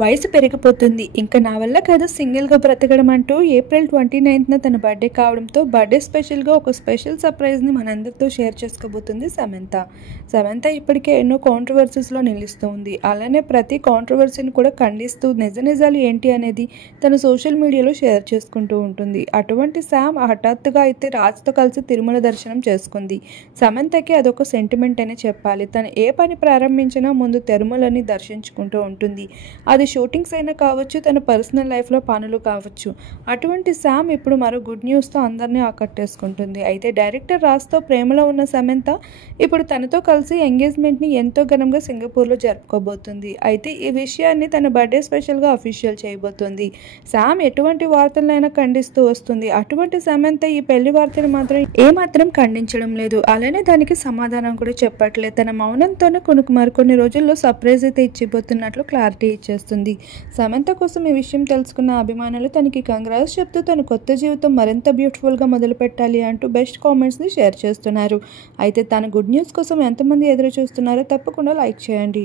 వయసు పెరిగిపోతుంది, ఇంకా నా వల్ల కాదు సింగిల్గా బ్రతకడం అంటూ ఏప్రిల్ 29న తన బర్త్డే కావడంతో బర్త్డే స్పెషల్గా ఒక స్పెషల్ సర్ప్రైజ్ని మనందరితో షేర్ చేసుకోబోతుంది సమంత. సమంత ఇప్పటికే ఎన్నో కాంట్రవర్సీస్లో నిలుస్తూ ఉంది. అలానే ప్రతి కాంట్రవర్సీని కూడా ఖండిస్తూ నిజాలు ఏంటి అనేది తన సోషల్ మీడియాలో షేర్ చేసుకుంటూ ఉంటుంది. అటువంటి శామ్ హఠాత్తుగా అయితే రాజ్తో కలిసి తిరుమల దర్శనం చేసుకుంది. సమంతకి అదొక సెంటిమెంట్ అనే చెప్పాలి. తను ఏ పని ప్రారంభించినా ముందు తిరుమలని దర్శించుకుంటూ ఉంటుంది. అది షూటింగ్స్ అయినా కావచ్చు, తన పర్సనల్ లైఫ్లో పనులు కావచ్చు. అటువంటి శామ్ ఇప్పుడు మరో గుడ్ న్యూస్తో అందరినీ ఆకట్టేసుకుంటుంది. అయితే డైరెక్టర్ రాజ్తో ప్రేమలో ఉన్న సమంత ఇప్పుడు తనతో కలిసి ఎంగేజ్మెంట్ని ఎంతో ఘనంగా సింగపూర్లో జరుపుకోబోతుంది. అయితే ఈ విషయాన్ని తన బర్త్డే స్పెషల్గా అఫీషియల్ చేయబోతుంది. శామ్ ఎటువంటి వార్తలైనా ఖండిస్తూ వస్తుంది. అటువంటి సమంత ఈ పెళ్లి వార్తను మాత్రం ఏమాత్రం ఖండించడం లేదు. అలానే దానికి సమాధానం కూడా చెప్పట్లేదు. తన మౌనంతోనే మరికొన్ని రోజుల్లో సర్ప్రైజ్ అయితే ఇచ్చిపోతున్నట్లు క్లారిటీ ఇచ్చేస్తుంది. సమంత కోసం ఈ విషయం తెలుసుకున్న అభిమానులు తనకి కంగ్రాట్స్ చెప్తూ తన కొత్త జీవితం మరింత బ్యూటిఫుల్గా మొదలు పెట్టాలి అంటూ బెస్ట్ కామెంట్స్ని షేర్ చేస్తున్నారు. అయితే తన గుడ్ న్యూస్ కోసం ఎంతమంది ఎదురు చూస్తున్నారో తప్పకుండా లైక్ చేయండి.